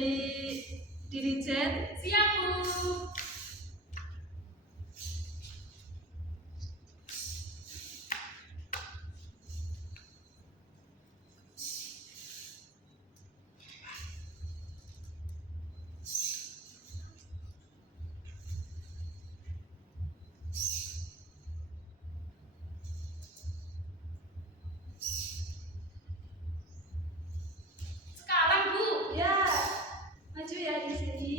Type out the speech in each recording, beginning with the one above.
jadi dirijen? Siap, Bu. Sekarang, Bu. Ya, maju ya di sini.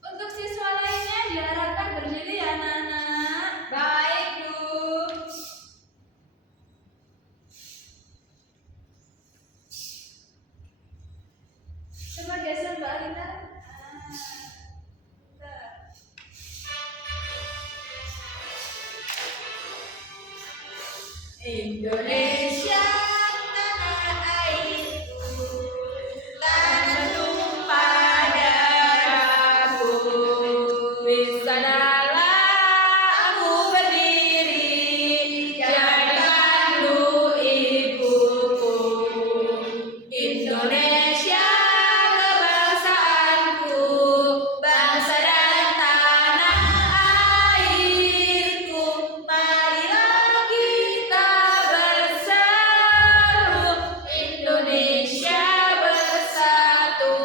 Untuk siswa lainnya diharapkan berdiri ya anak-anak. Baik, Bu. Coba geser Mbak Alina. Indonesia tanah airku, tanah tumpah darahku. Di sanalah aku berdiri, jadikan lu ibuku. Indonesia kebangsaanku, bangsa dan tanah airku. Marilah kita berseru, Indonesia bersatu.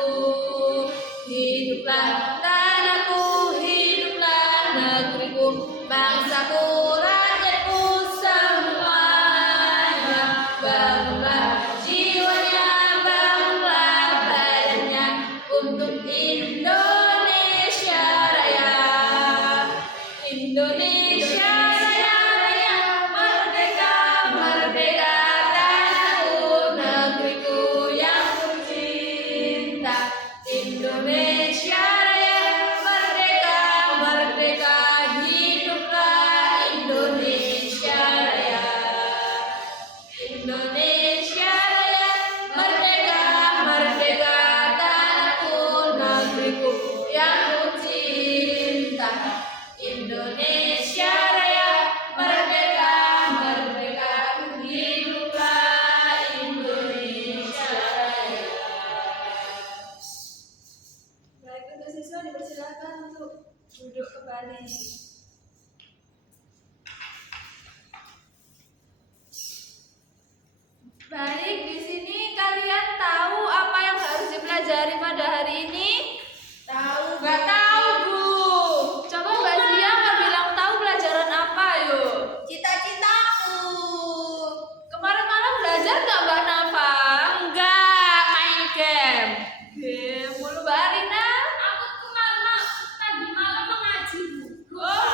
Hiduplah tanahku, hiduplah negeriku, bangsaku, rakyatku semuanya. Bangunlah jiwanya, bangunlah badannya untuk Indonesia Raya. Indonesia Raya, Raya, merdeka, merdeka, tanahku, negeriku yang tercinta. Indonesia Raya, merdeka, merdeka, hiduplah Indonesia Raya. Indonesia Raya, merdeka, merdeka, tanahku, negeriku yang tercinta. Indonesia Raya, merdeka, merdeka, hiduplah Indonesia Raya. Baik, untuk siswa dipersilakan untuk duduk kembali. Baik, di sini kalian tahu apa yang harus dipelajari pada hari ini? Tahu, Nggak tahu, Bu. Coba Mbak Zia nggak bilang tahu pelajaran apa, yuk. cita-citaku. Kemarin malam belajar nggak Mbak Nafa? Enggak, main game. Mulu Mbak Arina. Aku kemarin tadi malam mengaji, Bu. Oh,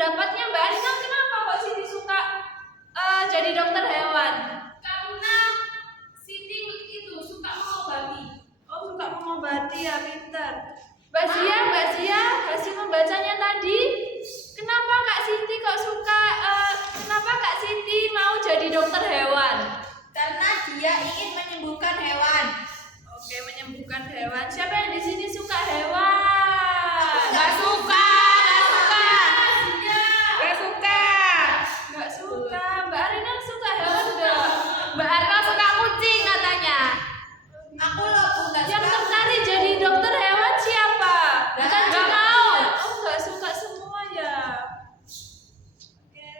pendapatnya Mbak Arina, kenapa kok Siti suka jadi dokter hewan? Karena Siti itu suka mengobati. Oh, suka mengobati ya, pintar. Mbak Zia, hasil membacanya tadi, kenapa Kak Siti kok suka, kenapa Kak Siti mau jadi dokter hewan? Karena dia ingin menyembuhkan hewan. Oke, menyembuhkan hewan. Siapa yang di sini suka hewan? Nggak suka. Nggak suka. Mbak Arina suka hewan nggak? Mbak Arna suka kucing katanya. Aku loh nggak Yang suka. tertarik jadi dokter hewan siapa? Nggak Juga. tahu. Oh, nggak suka semua ya. Oke.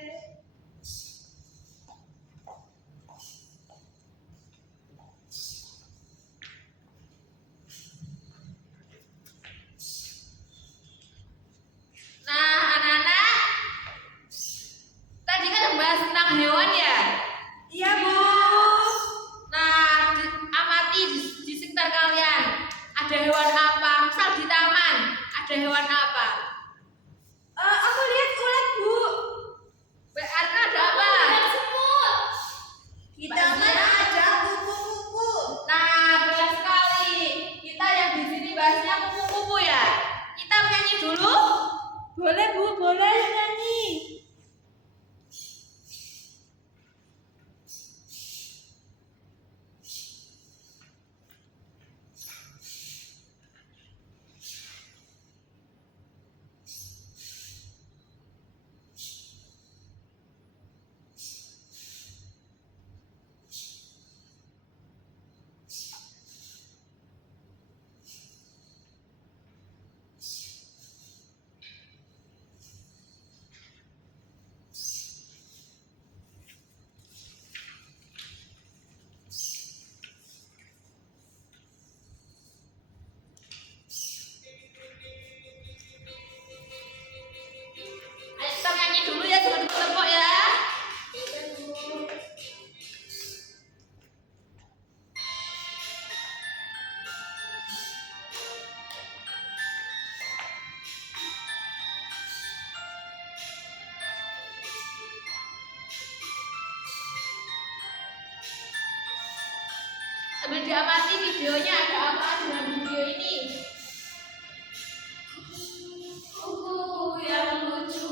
Nah, anak-anak, tadi kan membahas tentang hewan ya. Iya, Bu. Nah, amati di sekitar kalian. Ada hewan apa? Misal di taman, ada hewan apa? Aku lihat ulat, Bu. Mbak Arna ada apa? Semut. Di taman ada kupu-kupu. Nah, benar sekali. Kita yang di sini bahasnya kupu-kupu ya. Kita menyanyi dulu. Boleh, Bu, boleh nyanyi. Ayo kita nyanyi dulu ya, jangan tepuk ya. Sambil diamati videonya ada apa dengan video ini. Kuku yang lucu,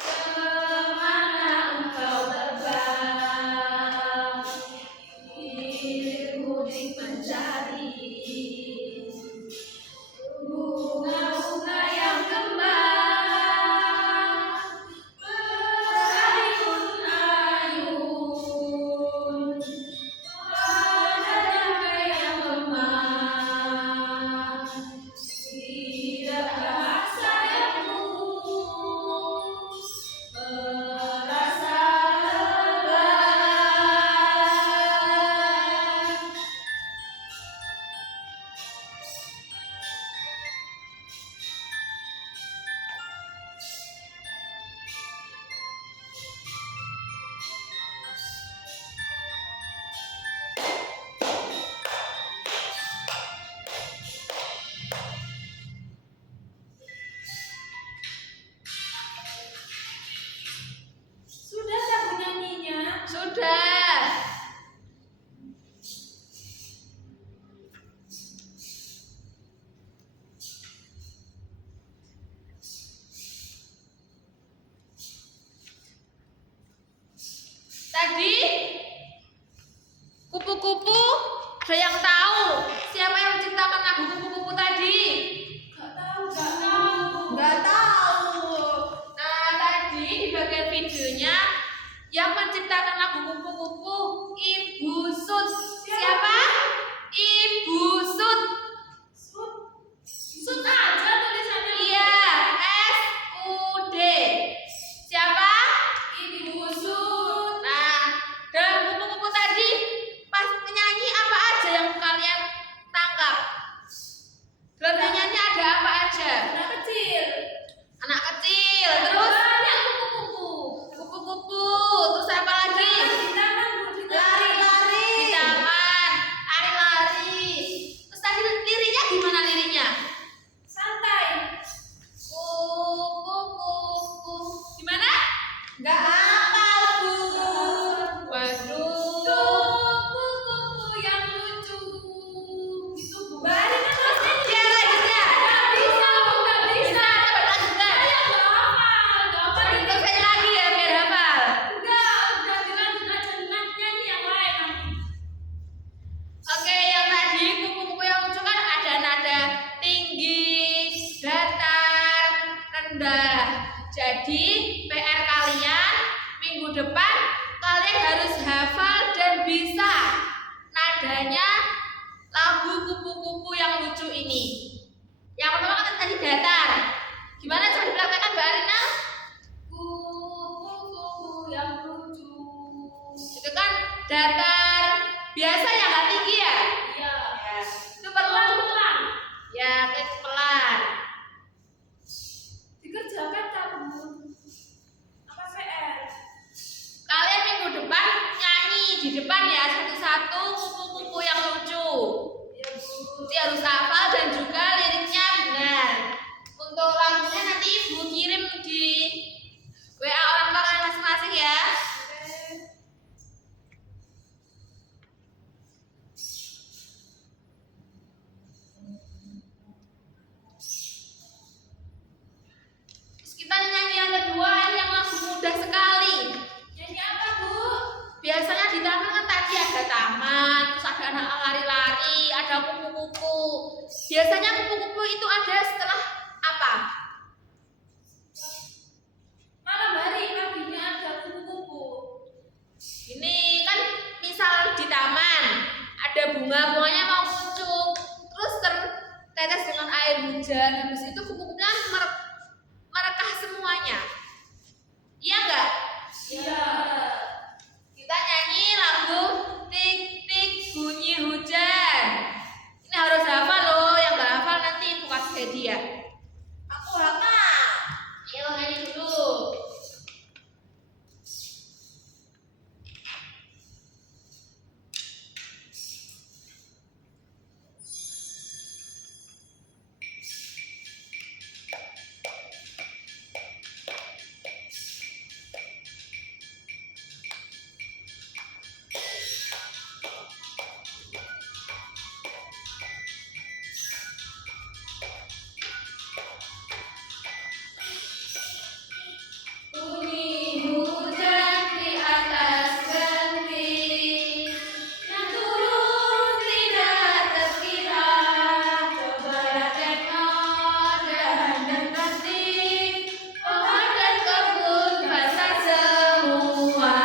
kemana engkau terbang? Hilir-mudik mencari bunga-bunga yang kembang, berayun-ayun pada damai yang lemah. Tidakkah sayangmu merasa lelah? Sudah tak Bu nyanyinya? Sudah. Tadi kupu-kupu, ada yang tahu siapa yang menciptakan lagu kupu-kupu tadi? Gak tahu, gak tahu. Nggak tahu. Nah, tadi di bagian videonya yang menciptakan lagu kupu-kupu Ibu Sud. Siapa? Ibu Sud. Sud. Sud aja tulisannya. Iya, S-U-D. Siapa? Ibu Sud. Nah, dalam kupu-kupu tadi pas menyanyi apa aja yang kalian tangkap? Dalam nyanyiannya ada apa aja? Anak kecil. Anak kecil, terus banyak kupu-kupu. kupu-kupu, terus apa lagi? Di taman, Bu, di taman. Lari harus hafal dan bisa nadanya lagu kupu-kupu yang lucu ini. Yang pertama kan tadi datar. Gimana coba dipraktekkan Mbak Arina? Kupu-kupu yang lucu. Itu kan datar. Biasa ya nggak tinggi ya? Iya. Ya. Itu pelan. Ya, tes pelan. Dikerjakan kamu. Apa PR? Kalian minggu depan nyanyi di depan ya satu-satu kupu-kupu yang lucu. Iya, Bu. Nanti harus hafal dan juga liriknya benar. Untuk lagunya nanti Ibu kirim di WA orang tua kalian masing-masing ya. Oke. Terus kita nyanyi yang kedua, ini yang lagu mudah sekali. Nyanyi apa, Bu? Biasanya di taman kan tadi ada taman, terus ada anak lari-lari, ada kupu-kupu. Biasanya kupu-kupu itu ada setelah apa? Malam hari paginya ada kupu-kupu. Ini kan misal di taman ada bunga-bunganya mau muncul, terus tertetes dengan air hujan, habis itu kupu-kupunya merekah semuanya. Iya enggak? Iya. Kita nyanyi lagu tik tik bunyi hujan. Ini harus hafal loh, yang nggak hafal nanti Ibu kasih hadiah. Aku hafal. Ayo nyanyi dulu. Bunyi hujan di atas genting, yang turun tidak terkira. Cobalah tengok dahan dan ranting, pohon dan kebun basah semua.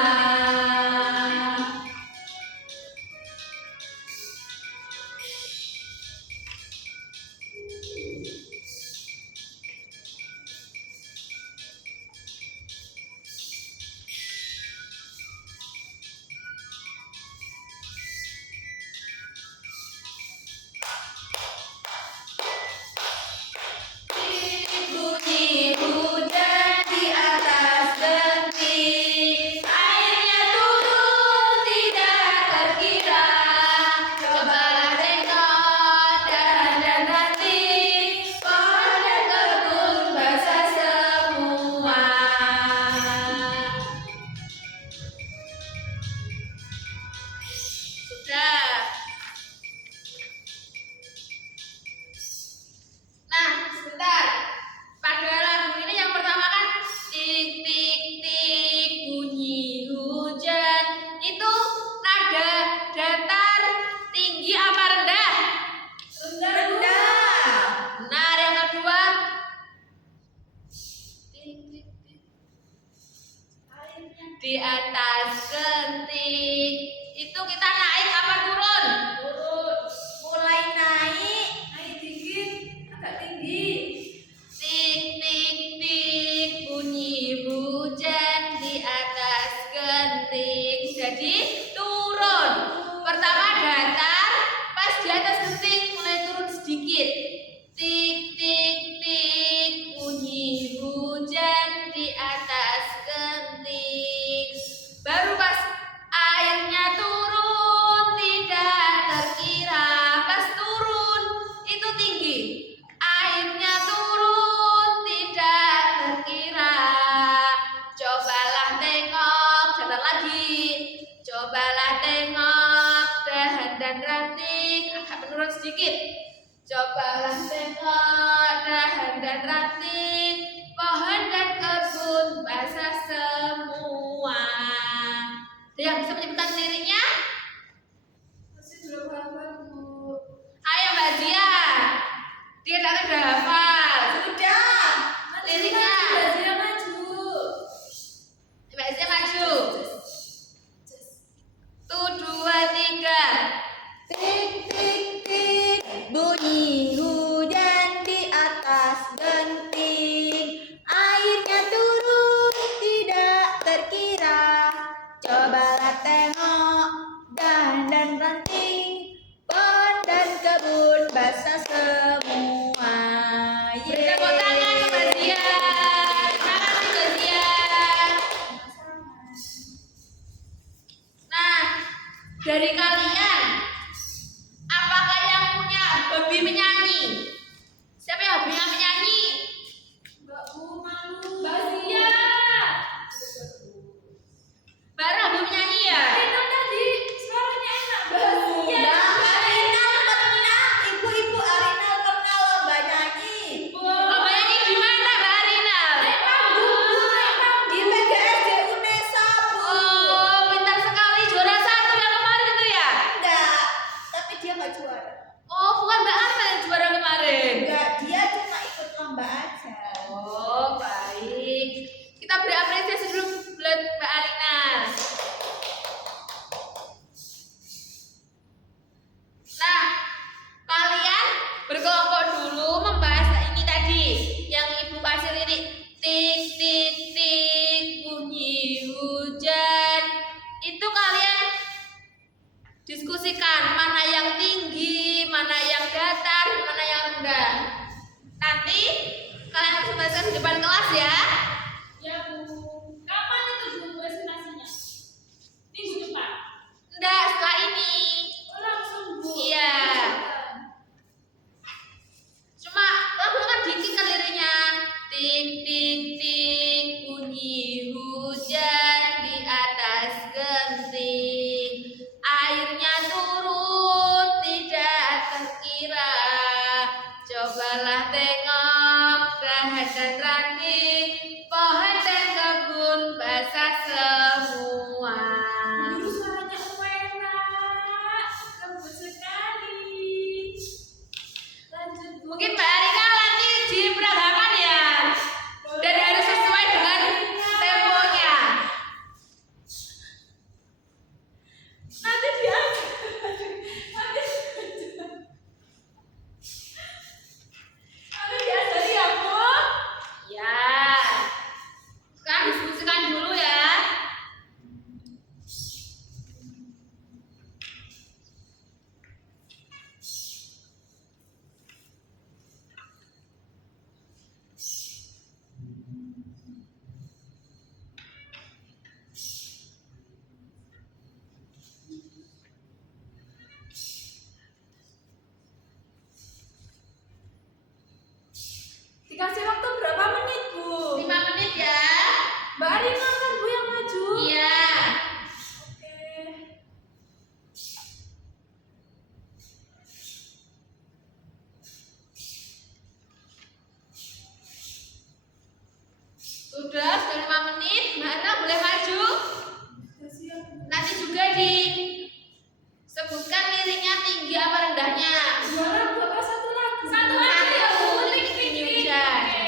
Bunyi hujan di atas genting, airnya turun tidak terkira. Cobalah tengok dahan dan ranting, pohon dan kebun basah semua. Sudah. Nah, sebentar. Pada lagu ini yang pertama kan tik tik tik bunyi hujan. Itu nada datar, tinggi apa rendah? Rendah. Benar. Yang kedua tik tik tik di atas genting. Itu kita naik apa turun? Turun. Mulai naik. Naik dikit, agak tinggi. Tik tik tik bunyi hujan di atas genting. Jadi turun. Pertama datar, pas di atas genting mulai turun sedikit. Tik tik tik bunyi hujan di atas genting. Baru pas airnya turun tidak terkira. Pas turun itu tinggi. Airnya turun tidak terkira. Cobalah tengok, datar lagi. Cobalah tengok dahan dan ranting, agak menurun sedikit. Cobalah tengok dahan dan ranting, pohon dan kebun basah semua. Ada yang bisa menyebutkan liriknya? Masih belum hafal, Bu. Ayo Mbak Zia. Dia tadi udah hafal. Sudah. Liriknya. Mbak Zia maju. Mbak Zia maju. Dari kalian, apakah yang punya hobi menyanyi? Siapa yang hobinya menyanyi? Mbak Bu malu. Mbak Zia. Mbak Ra hobi menyanyi ya? Rina tadi suaranya enak. Mbak Zia. Udah, Arina pernah, ibu-ibu Arina pernah lomba nyanyi Lomba nyanyi di mana Mbak Arina? di PGSD UNESA, Bu. Oh, pintar sekali, juara 1 yang kemarin itu ya? Enggak, tapi dia nggak juara. Oh, bukan Mbak Arina yang juara kemarin. Enggak, dia cuma ikut lomba aja. Oh, baik. Kita beri apresiasi dulu buat Mbak Arina. Nah, kalian berkelompok dulu membahas ini tadi yang Ibu kasih lirik tik tik tik bunyi hujan. Itu kalian diskusikan mana yang tinggi, mana yang datar, mana yang rendah. Nanti kalian presentasikan di depan kelas ya. Ya Bu. Kapan itu Bu presentasinya? Minggu depan. Enggak, setelah ini. Oh, langsung Bu. Iya. Cuma lagu kan dikit kan liriknya. Tik tik tik bunyi hujan di atas genting. Airnya turun tidak terkira. Cobalah tengok dahan dan ranting. Pohon dan kebun basah semua. Guru suaranya enak. Lembut sekali. Lanjut Bu. Mungkin Mbak Arina nanti diperagakan ya. Dan harus sesuai dengan temponya. Nanti dia nanti diajari ya Bu. Ya. Sekarang diskusikan dulu ya. Dikasih waktu berapa menit Bu? 5 menit ya. Mbak Arina kan Bu yang maju. Iya. Oke. Sudah 5 menit. Mbak Arina boleh maju. Kasih ya Bu. Nanti juga disebutkan liriknya tinggi apa rendahnya. Dua lagu apa satu lagu? Satu aja ya, Bu. Tik tik Bunyi tik. hujan. Oke.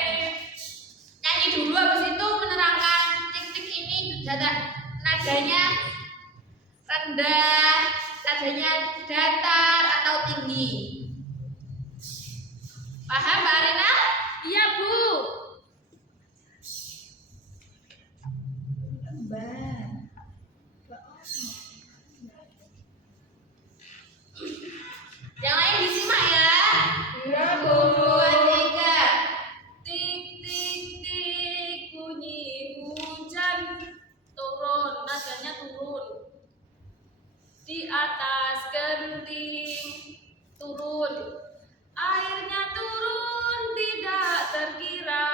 Nyanyi dulu habis itu menerangkan tik-tik ini nadanya rendah, nadanya datar atau tinggi. Paham Mbak Arina? Iya Bu. Mbak. Yang lain disimak ya. Iya, Bu. 2, 3. Tik tik tik bunyi hujan turun, nadanya turun. Di atas genting turun. Airnya turun tidak terkira.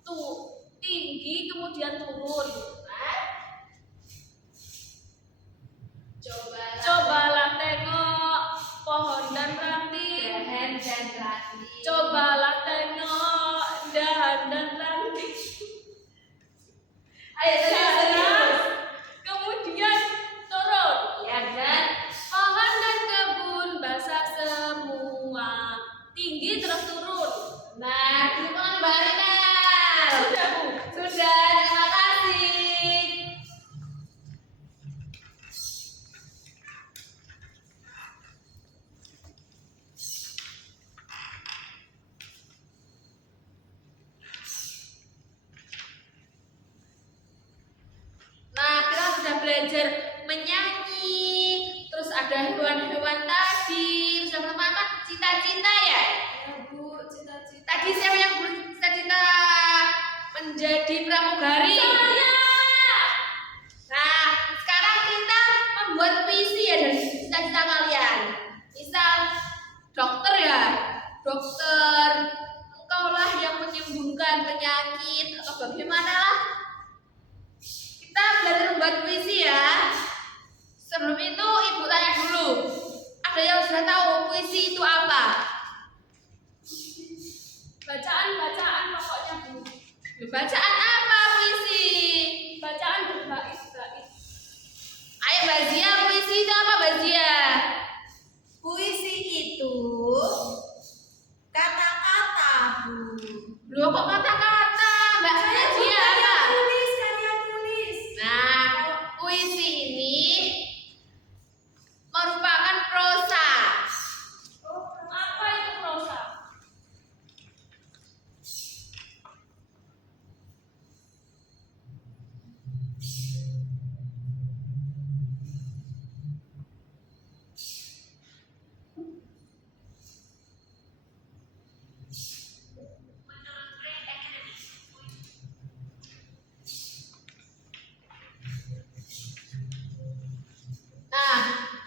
Tuh, tinggi kemudian turun. Cobalah tengok pohon dan ranting. Dahan dan ranting. Cobalah tengok dahan dan ranting. Ayo terus. Kemudian turun. Ya kan? Pohon dan kebun basah semua. Tinggi terus turun. Nah, dukungan Mbak Arina. Sudah Bu. Sudah, terima kasih. Nah, kita sudah belajar menyanyi, terus ada hewan-hewan tadi, terus yang pertama kan cita-cita ya. Ya Bu, cita-cita. Tadi siapa yang bercita-cita menjadi pramugari? Saya. Nah, sekarang kita membuat puisi buat puisi ya. Sebelum itu ibu tanya dulu. Ada yang sudah tahu puisi itu apa? Bacaan pokoknya Bu. Bacaan apa puisi? Bacaan berbait-bait. Ayo Bazia, puisi itu apa Bazia? Puisi itu kata-kata, Bu. Loh kok kata-kata? Mbak saya dia apa? Karya tulis. Nah, puisi ini merupakan prosa. Apa itu prosa? Nah,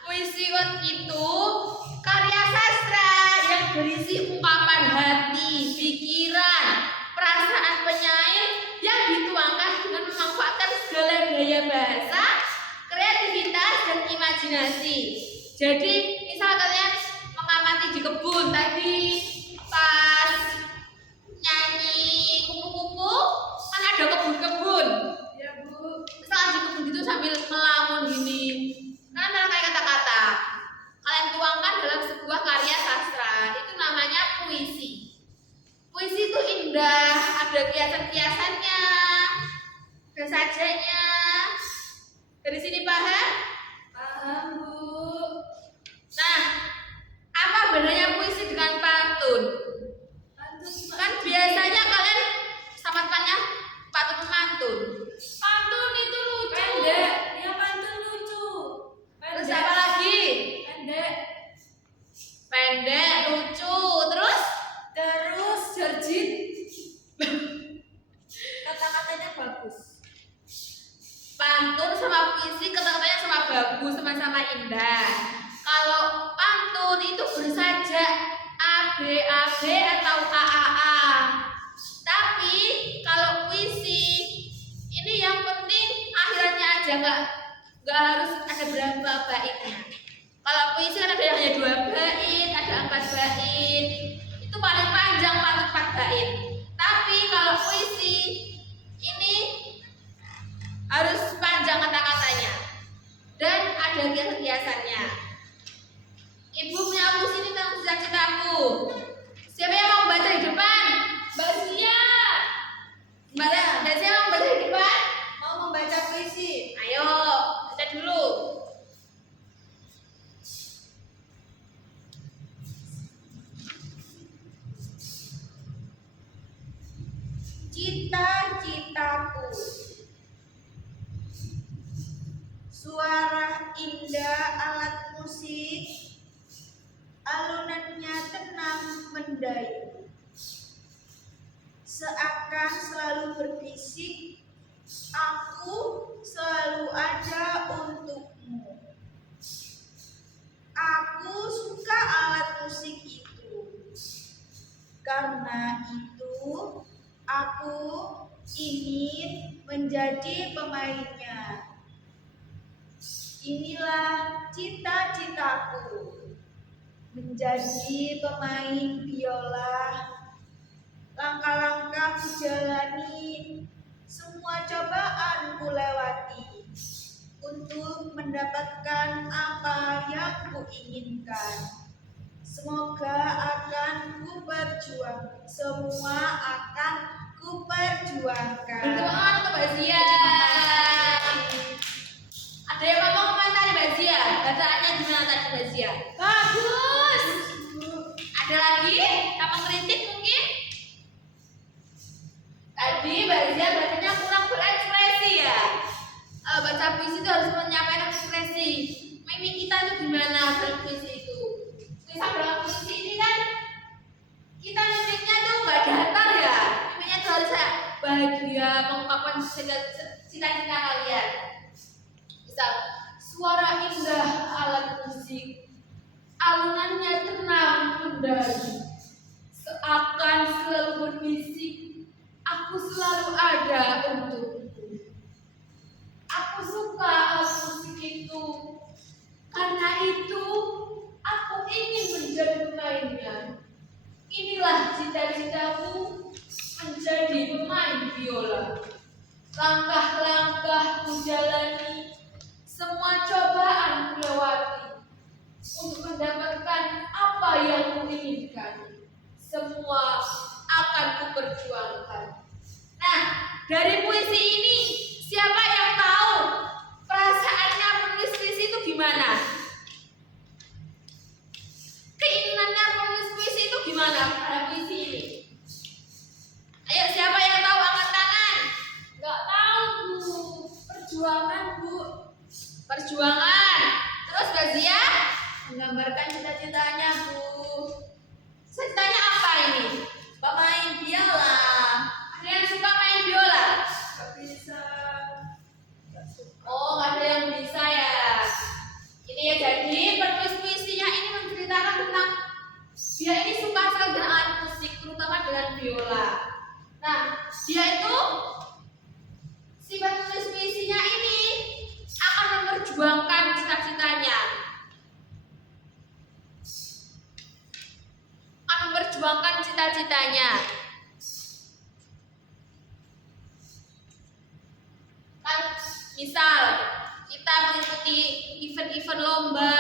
puisi itu karya sastra yang berisi ungkapan hati, pikiran, perasaan penyair yang dituangkan dengan memanfaatkan segala gaya bahasa, kreativitas, dan imajinasi. Jadi, misal kalian mengamati di kebun tadi pas nyanyi kupu-kupu, kan ada kebun-kebun. Ya Bu. Misal di kebun itu sambil melamun gini, kan kayak kata-kata. Kalian tuangkan dalam sebuah karya sastra, itu namanya puisi. Puisi itu indah, ada kiasan-kiasannya, ada sajanya. Dari sini paham? Paham Bu. Nah, apa bedanya puisi dengan pantun? Pantun Kan biasanya kalian sama tanya pantun mantun. Pantun itu lucu. Pendek. Ya pantun lucu. Terus apa lagi? Pendek. Pendek, lucu, terus Terus Jorjit. Kata-katanya bagus. pantun sama puisi kata-katanya sama bagus, sama-sama indah. Kalau pantun itu bersajak A B atau A. Tapi kalau puisi ini yang penting akhirnya aja, nggak harus ada berapa baitnya. Kalau puisi kan ada yang hanya 2 bait, ada 4 bait. Itu paling panjang 4 bait. Tapi kalau puisi ini harus panjang kata-katanya dan ada kiasan-kiasannya. Ibu punya puisi ini tentang cita-citaku. Siapa yang mau baca di depan? Mbak Zia. Mbak Zia mau baca di depan? Mau membaca puisi. Ayo, baca dulu. Cita-citaku. Suara indah alat musik, alunannya tenang mendayu, seakan selalu berbisik, aku selalu ada untukmu. Aku suka alat musik itu, karena itu aku ingin menjadi pemainnya. Inilah cita-citaku, menjadi pemain biola. Langkah-langkah ku jalani, semua cobaan ku lewati, untuk mendapatkan apa yang ku inginkan. Semoga akan ku berjuang, semua akan ku perjuangkan. Berdoa untuk Mbak Zia. Ada yang ngomong komentari Mbak Zia? Bacaannya gimana tadi Mbak Zia? Bagus. Ada lagi yang mengkritik mungkin? Tadi Mbak Zia bacanya kurang berekspresi ya. Baca puisi itu harus menyampaikan ekspresi. Mimik kita itu gimana dalam puisi itu? Misal dalam puisi ini kan kita mimiknya tuh nggak datar ya. Mimiknya tuh harus kayak bahagia, mengungkapkan cita-cita kalian. Misal, suara indah alat musik, alunannya tenang mendayu, seakan selalu berbisik, aku selalu ada untukmu. Aku suka Karena itu, aku ingin menjadi pemainnya. Inilah cita-citaku menjadi pemain biola. Langkah-langkah ku jalani, semua cobaan ku lewati untuk mendapatkan apa yang ku inginkan. Semua akan ku perjuangkan. Nah, dari puisi ini siapa yang tahu perasaannya penulis puisi itu gimana? Keinginannya penulis puisi itu gimana pada puisi ini? Ayo, siapa yang tahu angkat tangan? Gak tahu Bu, perjuangan Bu. Perjuangan. Terus Bazia? Menggambarkan cita-citanya, Bu. Ceritanya apa ini? Pemain biola. Ada yang suka main biola? Gak bisa. Oh, nggak ada yang bisa ya. Ini ya, jadi penulis puisinya ini menceritakan tentang dia ini suka sekali dengan alat musik, terutama dengan biola. Nah, dia itu si penulis puisinya ini akan memperjuangkan cita-citanya. Akan memperjuangkan cita-citanya. Kan misal kita mengikuti event-event lomba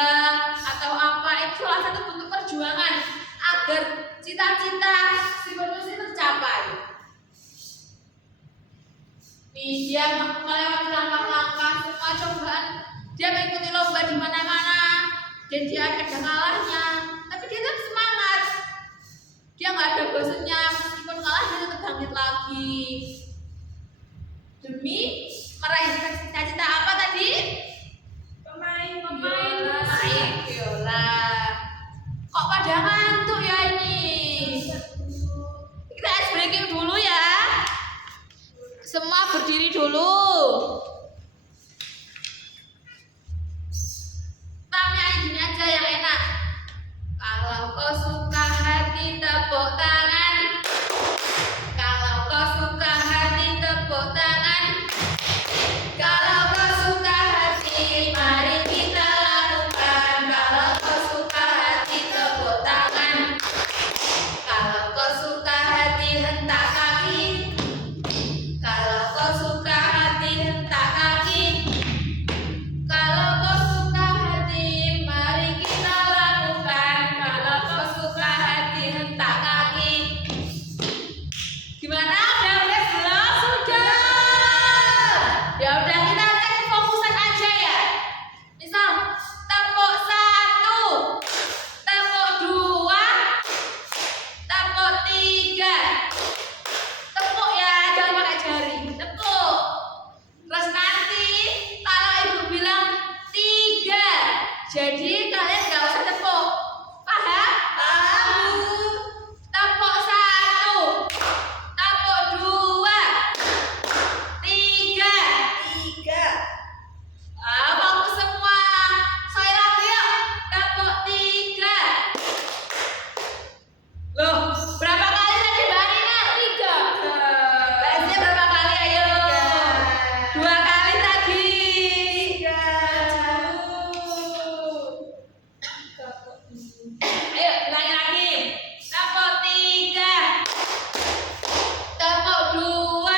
atau apa, itu salah satu bentuk perjuangan agar cita-cita si penulis itu tercapai. Nih, dia melewati langkah-langkah semua cobaan, dia mengikuti lomba di mana-mana dan dia ada kalahnya, tapi dia tetap semangat. Dia nggak ada bosannya, meskipun kalah dia tetap bangkit lagi demi meraih cita-cita apa tadi? Pemain Biola. Kok pada ngantuk ya ini? Kita ice breaking dulu ya. Semua berdiri dulu. Tamnya gini aja yang enak. Kalau kau suka hati tepuk tangan. Kalau kau suka hati tepuk tangan. Kalau kau suka hati, mari kita lakukan. Kalau kau suka hati, tepuk tangan. Kalau kau suka hati, hentak kaki. Kalau kau suka hati, hentak kaki. Kalau kau suka hati, mari kita lakukan. Kalau kau suka hati, hentak kaki. Gimana? Udah belum? Sudah. Ya udah, kita cek fokusan aja ya. Misal tepuk 1, tepuk 2, tepuk 3. Tepuk ya, jangan pakai jari. Tepuk. Terus nanti kalau ibu bilang 3, jadi kalian nggak usah tepuk. Paham? Paham, Bu. Tepuk 1, tepuk 2, 3. 3. Bagus semua. Saya lagi yuk. Tepuk 3. Loh, berapa kali tadi Mbak Nina? 3. Bazia berapa kali? Ayo. 2 kali tadi. 3. Ayo, ulangi lagi. Tepuk 3. Tepuk 2.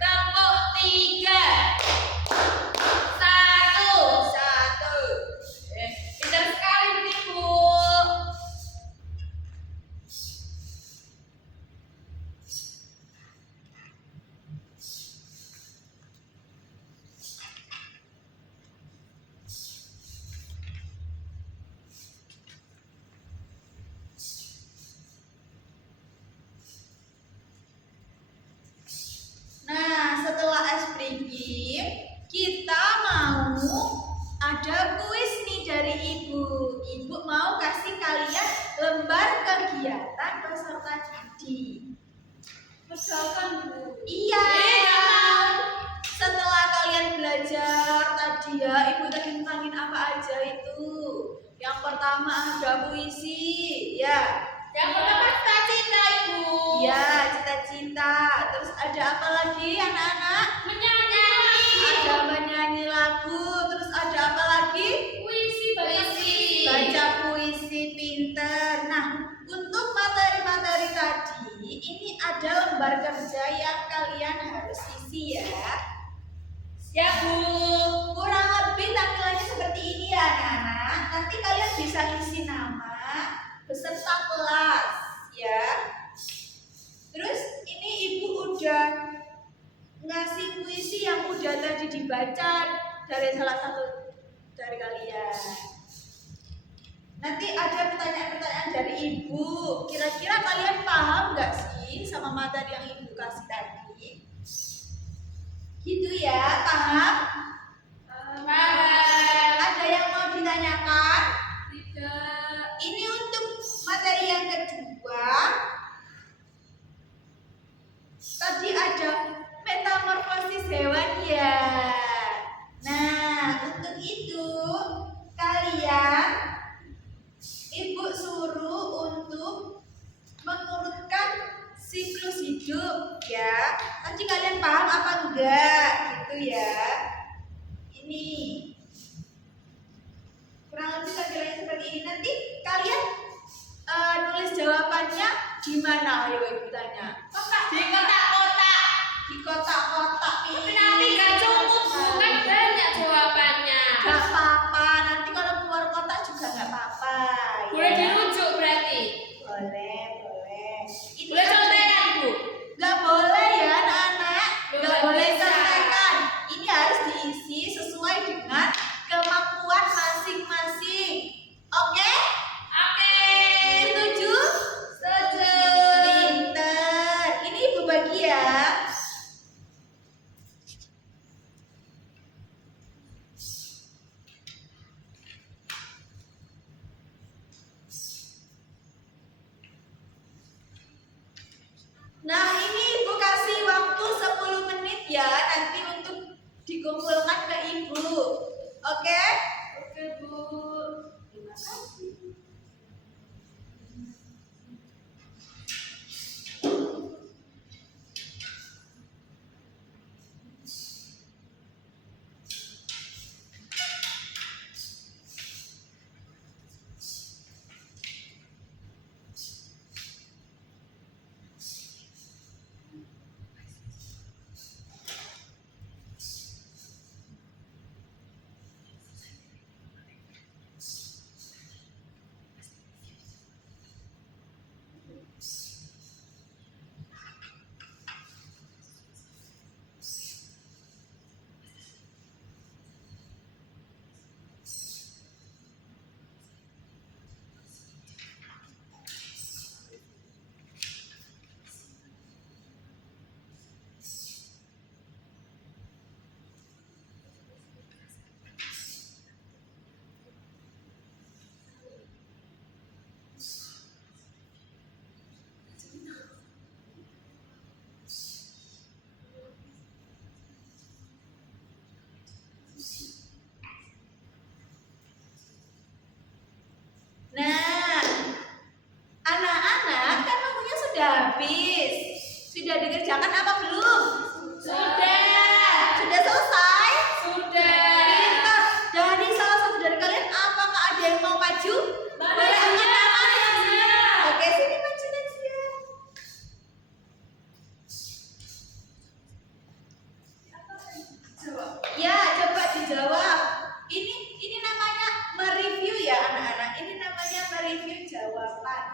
Tepuk 3. 1. Pintar sekali nih, Bu. Nah, setelah ice breaking, kita mau ada kuis nih dari Ibu. Ibu mau kasih kalian lembar kegiatan peserta jadi. Misalkan Bu. Iya. nggak mau. Setelah kalian belajar tadi ya, Ibu tadi tentangin apa aja itu. Yang pertama ada puisi, ya. Yang pertama cita-cita, Ibu. Iya, cita-cita. Terus ada apa lagi anak-anak? Menyanyi. Ada menyanyi lagu. Terus ada apa lagi? ini ada lembar kerja yang kalian harus isi ya. Siap, Bu. Kurang lebih tampilannya seperti ini ya anak-anak. Nanti kalian bisa isi nama beserta kelas ya. Terus ini ibu udah ngasih puisi yang udah tadi dibaca dari salah satu dari kalian. Nanti ada pertanyaan-pertanyaan dari ibu. Kira-kira kalian paham nggak sih sama materi yang ibu kasih tadi? Gitu ya, paham? Paham. Ada yang mau ditanyakan? Tidak. Ini untuk materi yang kedua. Tadi ada metamorfosis hewan ya. Nah, untuk itu kalian ibu suruh untuk mengurutkan siklus hidup ya. Nanti kalian paham apa enggak gitu ya. Ini kurang lebih tampilannya seperti ini. Nanti kalian nulis jawabannya di mana? Ayo ibu tanya. Di kotak-kotak. Di kotak-kotak ini. Tapi nanti nggak cukup, Bu. Kan banyak jawabannya. Gak apa-apa. Nanti kalau keluar kotak juga gak apa-apa. Boleh dirujuk berarti. Boleh, boleh. Ini Boleh ada- contekan, Bu. Gak boleh ya anak-anak. Loh, Gak nggak boleh bisa. contekan. Ini harus diisi sesuai dengan kemampuan masing-masing. Oke? Oke. Setuju? Setuju. Pinter. Ini ibu bagi ya. Nah, ini ibu kasih waktu 10 menit ya nanti untuk dikumpulkan ke ibu. Oke? Oke, Bu. Terima kasih. Nah, anak-anak kan waktunya sudah habis. Sudah dikerjakan apa belum? Sudah. Sudah selesai? Sudah. Pintar. Dari salah satu dari kalian, apakah ada yang mau maju? Boleh angkat tangannya. Oke, sini maju Nadia. Ya, coba dijawab. Ini namanya mereview ya anak-anak. Ini namanya mereview jawaban.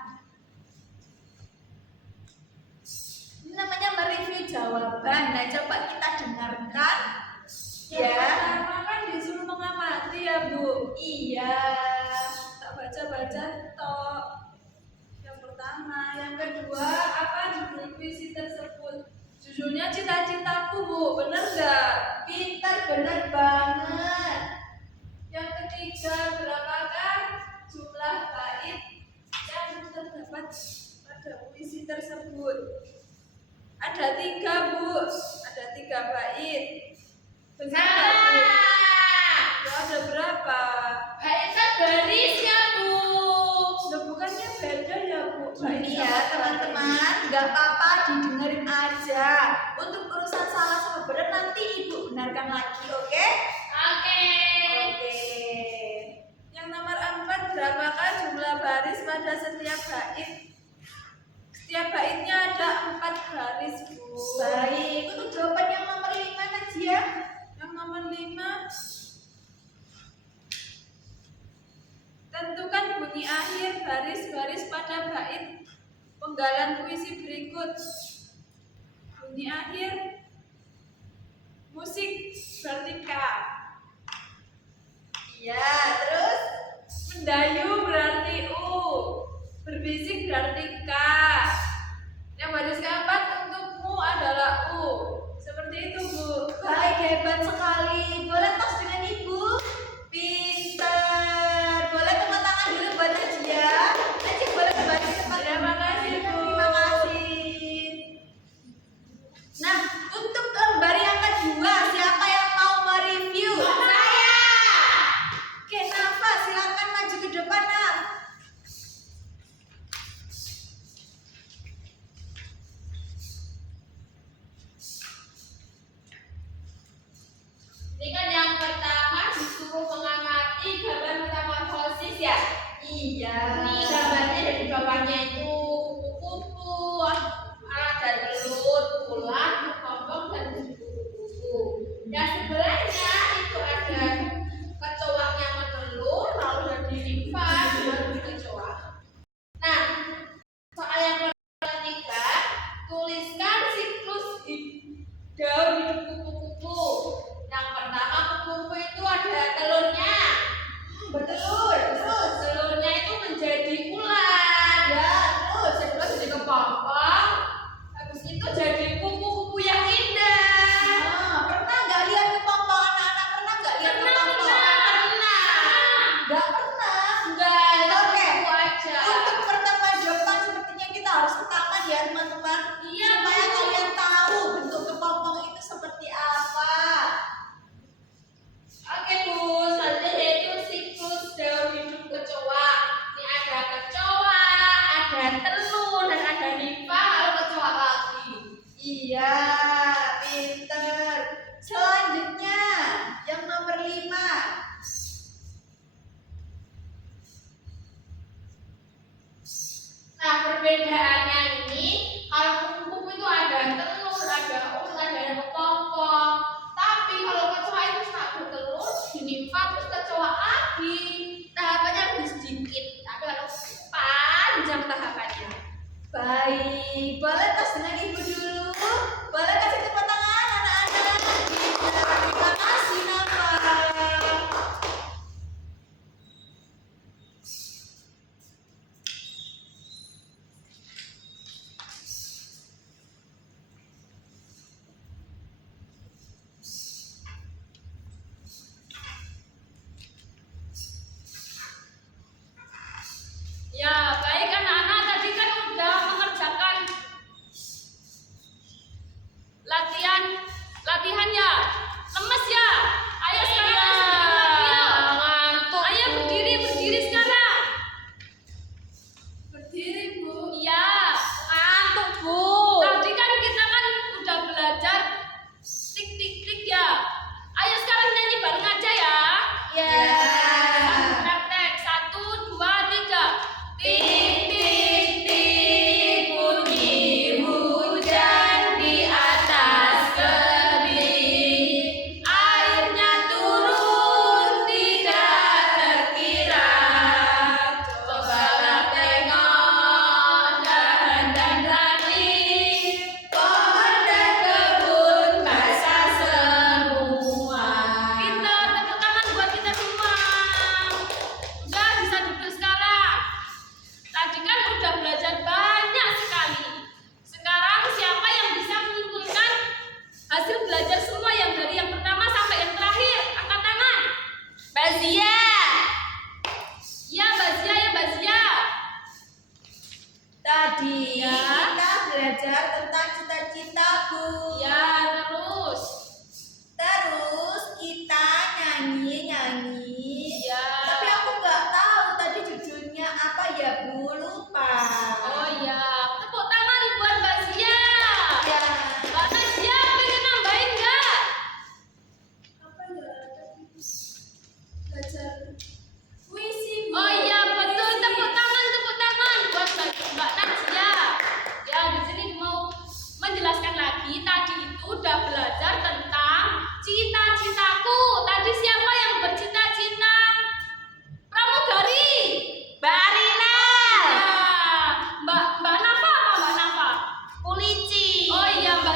Ini namanya mereview jawaban. Nah, coba kita dengarkan. Yang Ya. pertama kan disuruh mengamati ya, Bu. Iya. Tak baca-baca tok. Yang pertama, yang kedua, apa judul puisi tersebut? Judulnya Cita-citaku, Bu. Bener nggak? Pintar, benar banget. Yang ketiga, berapakah jumlah bait yang terdapat pada puisi tersebut? Ada 3, Bu. Ada 3 bait. Benar nggak, Bu? Salah. Ya, ada berapa? Baiknya barisnya, Bu. Loh, bukannya beda ya, Bu? Bait Ini sama ya bait. teman-teman, nggak apa-apa didengerin aja. Untuk urusan salah sama benar nanti ibu benarkan lagi, oke? Oke. Oke. Yang nomor 4, berapakah jumlah baris pada setiap bait? Setiap baitnya ada pada bait penggalan puisi berikut. Bunyi akhir musik berarti K. Iya, terus Mendayu berarti U. Berbisik berarti K. Yang baris keempat untukmu adalah U. Seperti itu, Bu. baik, hebat sekali. Boleh tos dengan Ibu? Pinter. Boleh tepuk tangan dulu buat Najia. Najia boleh kembali ke tempat. Terima kasih, Bu. Terima kasih. Nah, untuk lembar yang kedua, siapa yang mau mereview? Saya. Oke, Nafa, silakan maju ke depan, Naf. Ini kan yang pertama disuruh mengamati gambar metamorfosis ya. Iya. Ini gambarnya dari bawahnya itu kupu-kupu, alat dan telur, ular, kepompong dan kupu-kupu. Yang sebelahnya itu ada kecoak yang menelur, lalu ada nimfa dengan kecoak. Nah, soal yang ketiga, tuliskan siklus daun hidup kupu-kupu. Yang pertama, kupu-kupu itu ada telurnya. Bertelur. Terus. Telurnya itu menjadi ular. Ya, terus. Kedua jadi kepompong. Habis itu jadi kupu-kupu yang indah. Nah, pernah nggak lihat kepompong anak-anak? Pernah nggak lihat kepompong? Nggak pernah. Enggak, Oke. kupu aja. Untuk pertemanan sepertinya kita harus ke taman ya teman-teman. Iya, Supaya Bu. kalian tahu bentuk kepompong itu seperti apa. Oke Bu, selanjutnya yaitu siklus daun hidup kecoa. Ini ada kecoa, ada telur, dan ada nimfa, lalu kecoa lagi. Iya, pinter. Selanjutnya yang nomor 5. Nah, perbedaannya ini, kalau kupu-kupu itu ada telur, ada ular, ada kepompong. Tapi kalau kecoa itu tak bertelur, di nimfa terus kecoa lagi. Tahapannya lebih sedikit, tapi kalau panjang tahapannya. Baik, boleh tos dengan Ibu dulu.